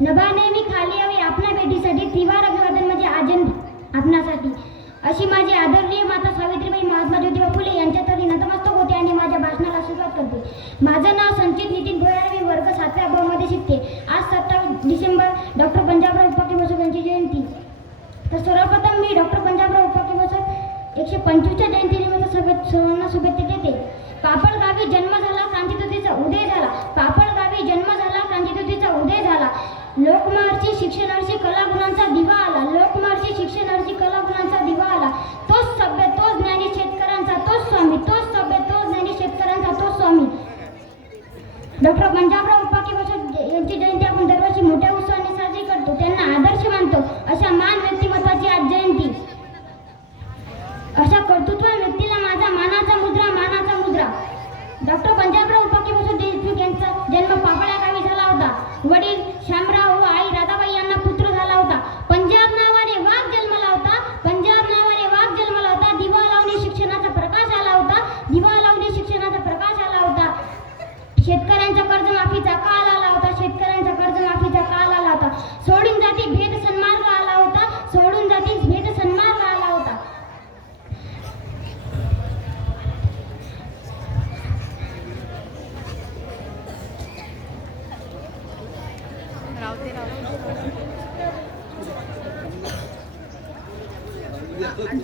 नभा नेहमी खाली हवी आपल्या भेटीसाठी तिवार अभिवादन म्हणजे आजन आपणासाठी. अशी माझी आदरणीय माता सावित्रीबाई महात्मा ज्योतिबा फुले यांच्यातरी नतमस्तक होते आणि माझ्या भाषणाला सुरुवात करते. माझं नाव संचित नितीन भोयार मी वर्ग सातव्या ब शिकते. आज सत्तावीस डिसेंबर डॉक्टर पंजाबराव उपाकी बसव यांची जयंती. तर सर्वप्रथम मी डॉक्टर पंजाबराव उपाकी बसव एकशे पंचवीसच्या जयंतीनिमित्त सभे सर्वांना शुभेच्छा देते. पापड गावी जन्म झाला क्रांतिज्योतीचा उदय झाला पापड गावी जन्म झाला क्रांतिज्योतीचा उदय झाला लोकमहर्षी शिक्षणार्थी कलागुणांचा दिवा आला लोकमहर्षी शिक्षणार्थी कलागुणांचा दिवा आला. तोच सभ्य तोच ज्ञानी शेतकऱ्यांचा तोच स्वामी तोच सभ्य तोच ज्ञानी शेतकऱ्यांचा तोच स्वामी. डॉक्टर पंजाबराव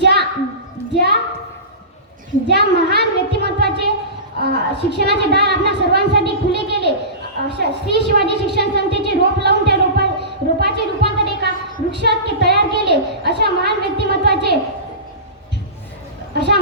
ज्या ज्या ज्या महान व्यक्तिमत्वाचे शिक्षणाचे दार आपल्या सर्वांसाठी खुले केले अशा श्री शिवाजी शिक्षण संस्थेचे रोप लावून त्या रोपा रोपाचे रूपांतर एका वृक्षात तयार केले अशा महान व्यक्तिमत्वाचे अशा